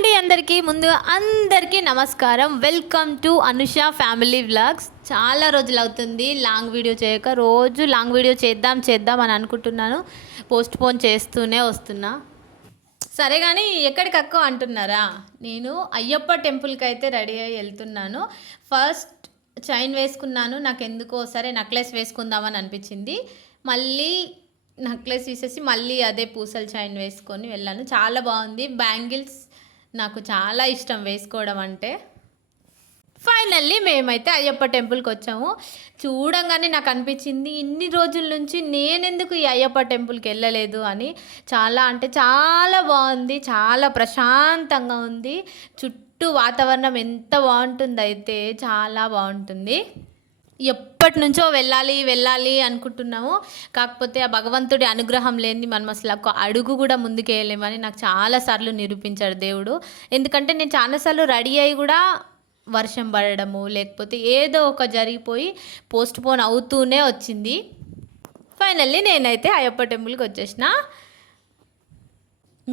అండి అందరికీ అందరికీ నమస్కారం. Welcome to Anusha family vlogs. చాలా రోజులు అవుతుంది లాంగ్ వీడియో చేయక. రోజు లాంగ్ వీడియో చేద్దాం అని అనుకుంటున్నాను. పోస్ట్ పోన్ చేస్తూనే వస్తున్నా. సరే కానీ ఎక్కడికక్కో అంటున్నారా, నేను అయ్యప్ప టెంపుల్కి అయితే రెడీ అయ్యి వెళ్తున్నాను. ఫస్ట్ చైన్ వేసుకున్నాను, నాకు ఎందుకో సరే నెక్లెస్ వేసుకుందామని అనిపించింది. మళ్ళీ నెక్లెస్ తీసేసి మళ్ళీ అదే పూసల చైన్ వేసుకొని వెళ్ళాను. చాలా బాగుంది. బ్యాంగిల్స్ నాకు చాలా ఇష్టం వేసుకోవడం అంటే. ఫైనల్లీ మేమైతే అయ్యప్ప టెంపుల్కి వచ్చాము. చూడంగానే నాకు అనిపించింది ఇన్ని రోజుల నుంచి నేనెందుకు ఈ అయ్యప్ప టెంపుల్కి వెళ్ళలేదు అని. చాలా అంటే చాలా బాగుంది, చాలా ప్రశాంతంగా ఉంది. చుట్టూ వాతావరణం ఎంత బాగుంటుంది అయితే చాలా బాగుంటుంది. ఎప్పటి నుంచో వెళ్ళాలి అనుకుంటున్నాము. కాకపోతే ఆ భగవంతుడి అనుగ్రహం లేని మనం అసలు ఒక అడుగు కూడా ముందుకు వేయలేమని నాకు చాలాసార్లు నిరూపించాడు దేవుడు. ఎందుకంటే నేను చాలాసార్లు రెడీ అయ్యి కూడా వర్షం పడడము లేకపోతే ఏదో ఒక జరిగిపోయి పోస్ట్ పోన్ అవుతూనే వచ్చింది. ఫైనల్లీ నేనైతే అయ్యప్ప టెంపుల్కి వచ్చేసిన.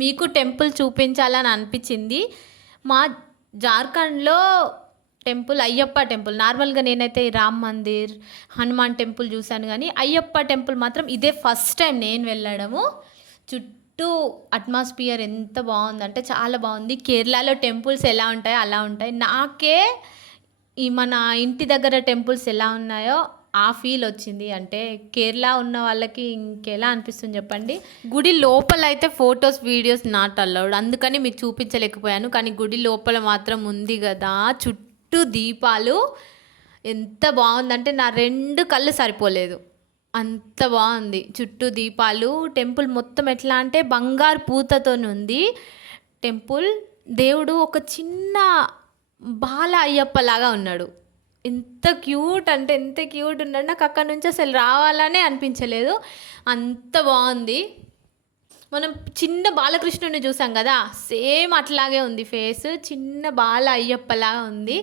మీకు టెంపుల్ చూపించాలని అనిపించింది. మా జార్ఖండ్లో టెంపుల్ అయ్యప్ప టెంపుల్. నార్మల్గా నేనైతే ఈ రామ్ మందిర్, హనుమాన్ టెంపుల్ చూశాను, కానీ అయ్యప్ప టెంపుల్ మాత్రం ఇదే ఫస్ట్ టైం నేను వెళ్ళడము. చుట్టూ అట్మాస్ఫియర్ ఎంత బాగుందంటే చాలా బాగుంది. కేరళలో టెంపుల్స్ ఎలా ఉంటాయో అలా ఉంటాయి. నాకే ఈ మన ఇంటి దగ్గర టెంపుల్స్ ఎలా ఉన్నాయో ఆ ఫీల్ వచ్చింది. అంటే కేరళ ఉన్న వాళ్ళకి ఇంకెలా అనిపిస్తుంది చెప్పండి. గుడి లోపల అయితే ఫొటోస్ వీడియోస్ నాట్ అలౌడ్, అందుకని మీకు చూపించలేకపోయాను. కానీ గుడి లోపల మాత్రం ఉంది కదా, చుట్టూ దీపాలు ఎంత బాగుందంటే నా 2 కళ్ళు సరిపోలేదు, అంత బాగుంది. చుట్టూ దీపాలు. టెంపుల్ మొత్తం ఎట్లా అంటే బంగారు పూతతో ఉంది టెంపుల్. దేవుడు ఒక చిన్న బాల అయ్యప్ప లాగా ఉన్నాడు. ఎంత క్యూట్ అంటే ఎంత క్యూట్ ఉన్నాడు. నాకు అక్కడి నుంచి అసలు రావాలనే అనిపించలేదు, అంత బాగుంది. మనం చిన్న బాలకృష్ణుని చూసాం కదా, సేమ్ అట్లాగే ఉంది ఫేస్. చిన్న బాల అయ్యప్పలాగా ఉంది.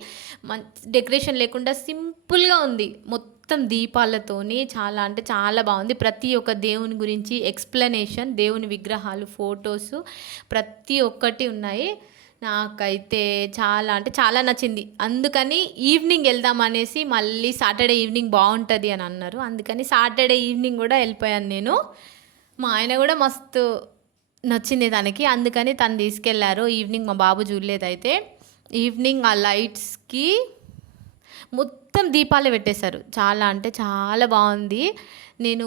డెకరేషన్ లేకుండా సింపుల్గా ఉంది. మొత్తం దీపాలతోని చాలా అంటే చాలా బాగుంది. ప్రతి ఒక్క దేవుని గురించి ఎక్స్ప్లెనేషన్, దేవుని విగ్రహాలు, ఫొటోస్ ప్రతి ఒక్కటి ఉన్నాయి. నాకైతే చాలా అంటే చాలా నచ్చింది. అందుకని ఈవినింగ్ వెళ్దాం అనేసి, మళ్ళీ సాటర్డే ఈవినింగ్ బాగుంటుంది అని అన్నారు, అందుకని సాటర్డే ఈవినింగ్ కూడా వెళ్ళిపోయాను నేను. మా ఆయన కూడా మస్తు నచ్చింది తనకి, అందుకని తను తీసుకెళ్లారు. ఈవినింగ్ మా బాబు చూడలేదు. అయితే ఈవినింగ్ ఆ లైట్స్కి మొత్తం దీపాలు పెట్టేశారు. చాలా అంటే చాలా బాగుంది. నేను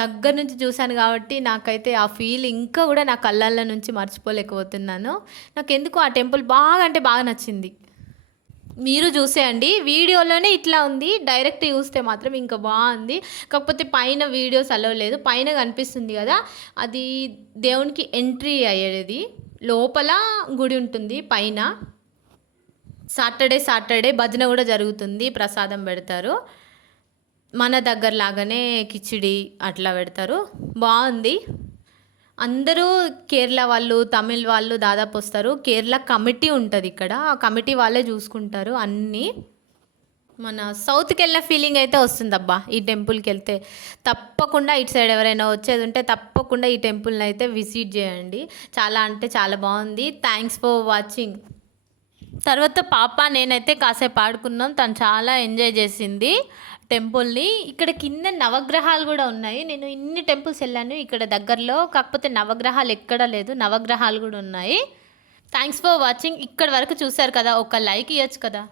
దగ్గర నుంచి చూశాను కాబట్టి నాకైతే ఆ ఫీల్ ఇంకా కూడా నా కళ్ళల్లో నుంచి మర్చిపోలేకపోతున్నాను. నాకు ఎందుకు ఆ టెంపుల్ బాగా అంటే బాగా నచ్చింది. మీరు చూసేయండి, వీడియోలోనే ఇట్లా ఉంది, డైరెక్ట్ చూస్తే మాత్రం ఇంకా బాగుంది. కాకపోతే పైన వీడియోస్ అలౌ లేదు. పైన కనిపిస్తుంది కదా, అది దేవునికి ఎంట్రీ అయ్యేది. లోపల గుడి ఉంటుంది పైన. సాటర్డే భజన కూడా జరుగుతుంది, ప్రసాదం పెడతారు. మన దగ్గర లాగానే కిచిడి అట్లా పెడతారు. బాగుంది. అందరూ కేరళ వాళ్ళు, తమిళ్ వాళ్ళు దాదాపు వస్తారు. కేరళ కమిటీ ఉంటుంది ఇక్కడ, ఆ కమిటీ వాళ్ళే చూసుకుంటారు అన్నీ. మన సౌత్కి వెళ్ళిన ఫీలింగ్ అయితే వస్తుందబ్బా ఈ టెంపుల్కి వెళ్తే. తప్పకుండా ఇటు సైడ్ ఎవరైనా వచ్చేది ఉంటే తప్పకుండా ఈ టెంపుల్ని అయితే విజిట్ చేయండి. చాలా అంటే చాలా బాగుంది. Thanks for watching. తర్వాత పాప నేనైతే కాసేపు ఆడుకున్నాం. తను చాలా ఎంజాయ్ చేసింది టెంపుల్ని. ఇక్కడ కింద నవగ్రహాలు కూడా ఉన్నాయి. నేను ఇన్ని టెంపుల్స్ వెళ్ళాను ఇక్కడ దగ్గరలో, కాకపోతే నవగ్రహాలు ఎక్కడా లేదు, నవగ్రహాలు కూడా ఉన్నాయి. Thanks for watching. ఇక్కడ వరకు చూశారు కదా, ఒక లైక్ ఇవ్వచ్చు కదా.